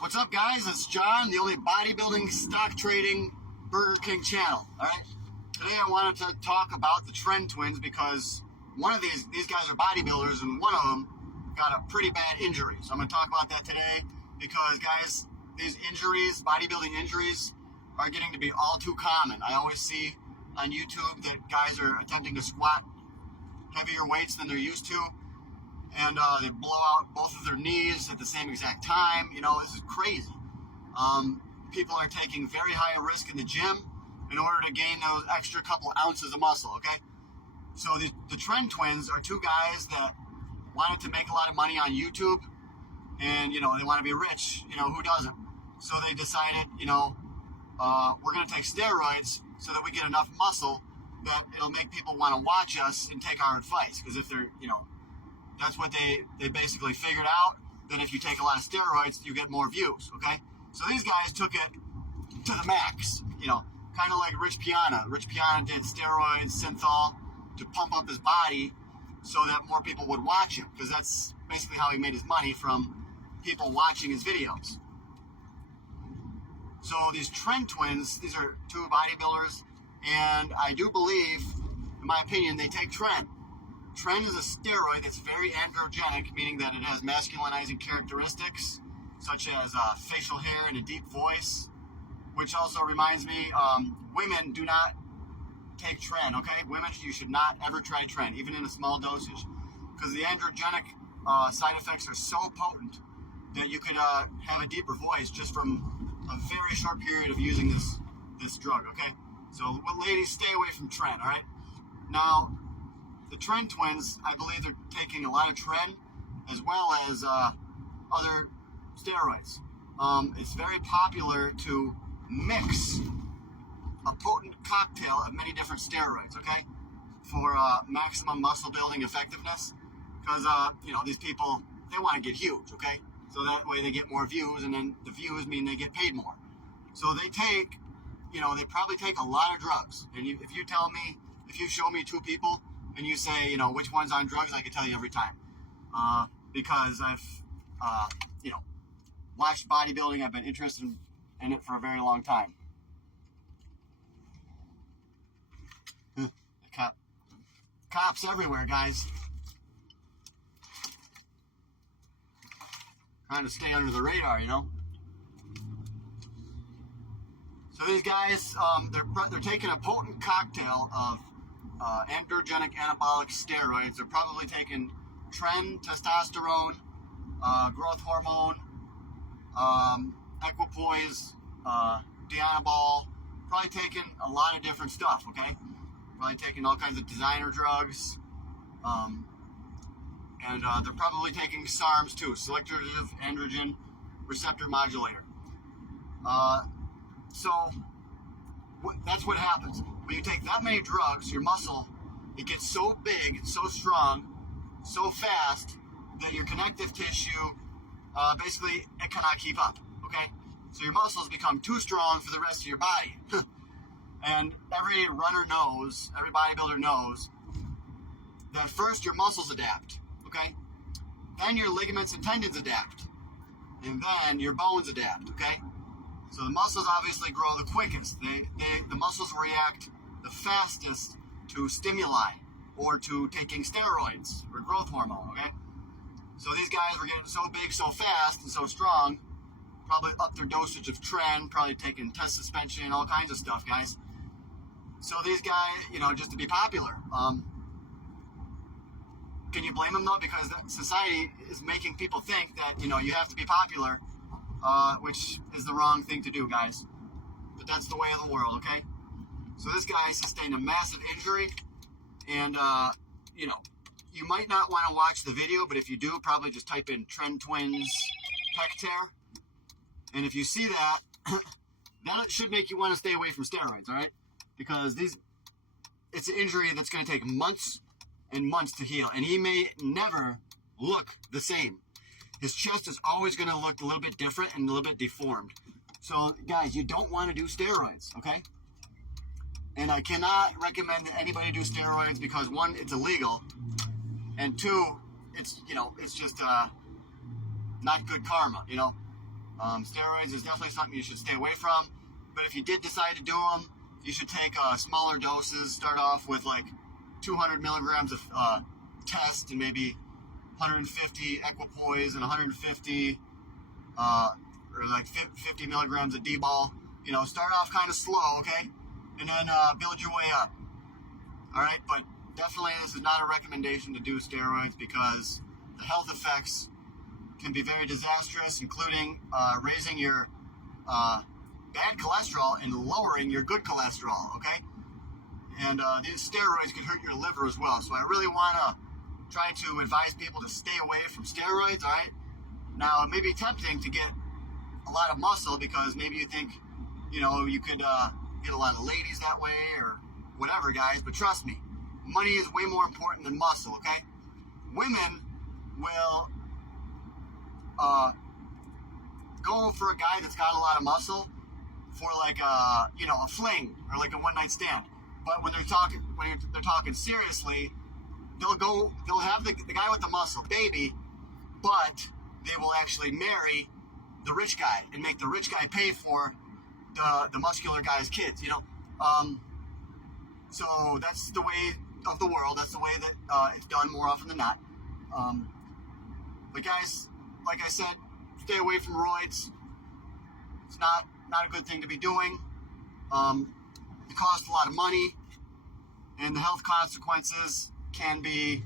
What's up, guys? It's John, the only bodybuilding, stock trading, Burger King channel. All right. Today I wanted to talk about the TREN Twins because one of these guys are bodybuilders, and one of them got a pretty bad injury. So I'm going to talk about that today because, guys, these injuries, bodybuilding injuries, are getting to be all too common. I always see on YouTube that guys are attempting to squat heavier weights than they're used to, and they blow out both of their knees at the same exact time. You know, this is crazy. People are taking very high risk in the gym in order to gain those extra couple ounces of muscle, okay? So the TREN Twins are two guys that wanted to make a lot of money on YouTube, and, you know, they want to be rich. You know, who doesn't? So they decided, you know, we're going to take steroids so that we get enough muscle that it'll make people want to watch us and take our advice. Because if they're, you know, that's what they basically figured out, that if you take a lot of steroids, you get more views, okay? So these guys took it to the max, you know, kind of like Rich Piana. Rich Piana did steroids, synthol, to pump up his body so that more people would watch him, because that's basically how he made his money, from people watching his videos. So these TREN Twins, these are two bodybuilders, and I do believe, in my opinion, they take TREN. TREN is a steroid that's very androgenic, meaning that it has masculinizing characteristics, such as facial hair and a deep voice, which also reminds me, women do not take TREN, okay? Women, you should not ever try TREN, even in a small dosage, because the androgenic side effects are so potent that you could have a deeper voice just from a very short period of using this drug, okay? So, ladies, stay away from TREN, all right? Now, the TREN Twins, I believe they're taking a lot of TREN as well as other steroids. It's very popular to mix a potent cocktail of many different steroids, okay, for maximum muscle building effectiveness. Because, you know, these people, they want to get huge, okay? So that way they get more views, and then the views mean they get paid more. So they take, you know, they probably take a lot of drugs. And if you tell me, if you show me two people and you say, you know, which one's on drugs, I can tell you every time. Because I've, you know, watched bodybuilding. I've been interested in it for a very long time. Cops everywhere, guys. Trying to stay under the radar, you know. So these guys, they're taking a potent cocktail of androgenic anabolic steroids. They're probably taking TREN, testosterone, growth hormone, equipoise, Dianabol. Probably taking a lot of different stuff, okay? Probably taking all kinds of designer drugs. And they're probably taking SARMs too, selective androgen receptor modulator. So that's what happens. When you take that many drugs, your muscle, it gets so big, so strong, so fast that your connective tissue, basically, it cannot keep up, okay? So your muscles become too strong for the rest of your body. And every runner knows, every bodybuilder knows, that first your muscles adapt, okay? Then your ligaments and tendons adapt. And then your bones adapt, okay? So the muscles obviously grow the quickest. The muscles react the fastest to stimuli or to taking steroids or growth hormone, okay? So these guys were getting so big, so fast, and so strong, probably up their dosage of TREN, probably taking test suspension, all kinds of stuff, guys. So these guys, you know, just to be popular. Can you blame them, though? Because society is making people think that, you know, you have to be popular, which is the wrong thing to do, guys. But that's the way of the world, okay? So this guy sustained a massive injury, and, you know, you might not want to watch the video, but if you do, probably just type in TREN Twins pec tear. And if you see that, that should make you want to stay away from steroids, all right? Because it's an injury that's going to take months and months to heal, and he may never look the same. His chest is always going to look a little bit different and a little bit deformed. So, guys, you don't want to do steroids, okay? And I cannot recommend that anybody do steroids because, one, it's illegal, and two, it's, you know, it's just not good karma, you know. Steroids is definitely something you should stay away from. But if you did decide to do them, you should take smaller doses. Start off with like 200 milligrams of test and maybe 150 equipoise and 150 or like 50 milligrams of D-ball. You know, start off kind of slow, okay? And then build your way up. All right, but definitely this is not a recommendation to do steroids because the health effects can be very disastrous, including raising your bad cholesterol and lowering your good cholesterol, okay? And these steroids can hurt your liver as well. So I really want to try to advise people to stay away from steroids, all right? Now, it may be tempting to get a lot of muscle because maybe you think, you know, you could get a lot of ladies that way or whatever, guys. But trust me, money is way more important than muscle, okay? Women will go for a guy that's got a lot of muscle for like a, you know, a fling or like a one-night stand. But when they're talking seriously, they'll have the guy with the muscle, baby, but they will actually marry the rich guy and make the rich guy pay for the muscular guy's kids, you know. So that's the way of the world. That's the way that it's done more often than not. But guys, like I said, stay away from roids. It's not a good thing to be doing. It costs a lot of money, and the health consequences can be,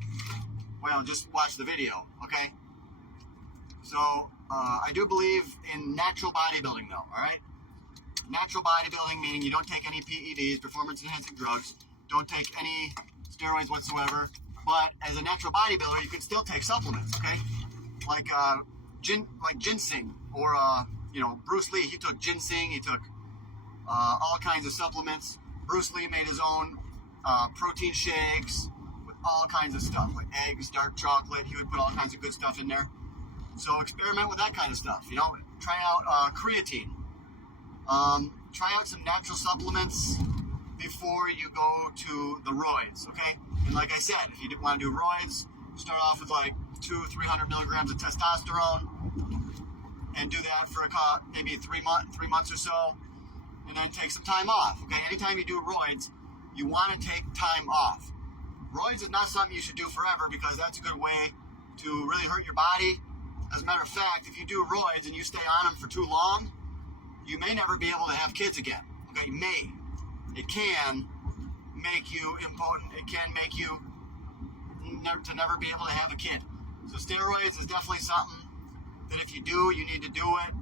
well, just watch the video, okay? So, I do believe in natural bodybuilding, though, all right? Natural bodybuilding meaning you don't take any PEDs, performance-enhancing drugs, don't take any steroids whatsoever, but as a natural bodybuilder, you can still take supplements, okay? Like ginseng, or, you know, Bruce Lee, he took ginseng, he took all kinds of supplements. Bruce Lee made his own protein shakes with all kinds of stuff, like eggs, dark chocolate. He would put all kinds of good stuff in there. So experiment with that kind of stuff, you know. Try out creatine. Try out some natural supplements before you go to the roids, okay? And like I said, if you want to do roids, start off with like 200-300 milligrams of testosterone and do that for maybe 3 months or so, and then take some time off, okay? Anytime you do roids, you want to take time off. Roids is not something you should do forever because that's a good way to really hurt your body. As a matter of fact, if you do roids and you stay on them for too long, you may never be able to have kids again. Okay, may. It can make you impotent. It can make you to never be able to have a kid. So steroids is definitely something that if you do, you need to do it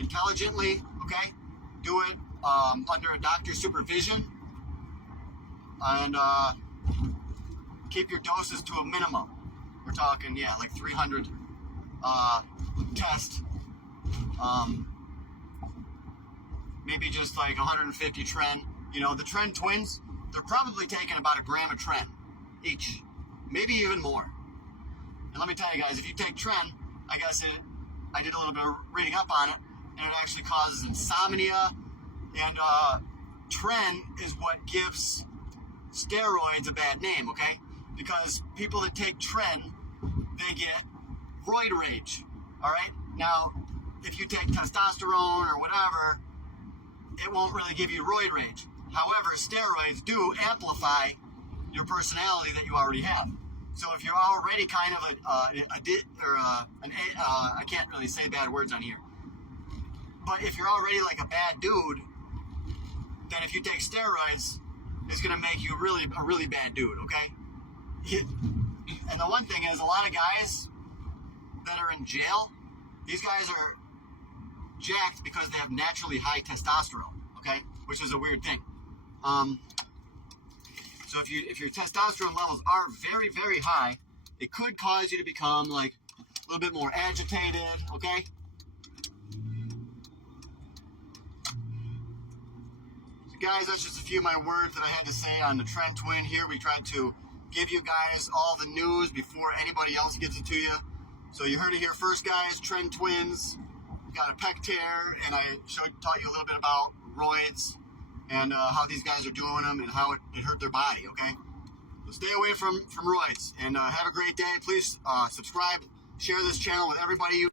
intelligently, okay? Do it under a doctor's supervision. And keep your doses to a minimum. We're talking, yeah, like 300 test. Maybe just like 150 TREN. You know, the TREN Twins, they're probably taking about 1 gram of TREN each. Maybe even more. And let me tell you guys, if you take TREN, I guess I did a little bit of reading up on it, and it actually causes insomnia. And TREN is what gives steroids a bad name, okay? Because people that take TREN, they get roid rage, all right? Now, if you take testosterone or whatever, it won't really give you roid rage. However, steroids do amplify your personality that you already have. So if you're already kind of I can't really say bad words on here, but if you're already like a bad dude, then if you take steroids, it's going to make you a really bad dude, okay? And the one thing is, a lot of guys that are in jail, these guys are jacked because they have naturally high testosterone, okay? Which is a weird thing. So if your testosterone levels are very, very high, it could cause you to become like a little bit more agitated, okay? So guys, that's just a few of my words that I had to say on the TREN Twin here. We tried to give you guys all the news before anybody else gets it to you. So you heard it here first, guys. TREN Twins got a pec tear, and I taught you a little bit about roids and how these guys are doing them and how it hurt their body, okay? So stay away from roids, and have a great day. Please subscribe, share this channel with everybody you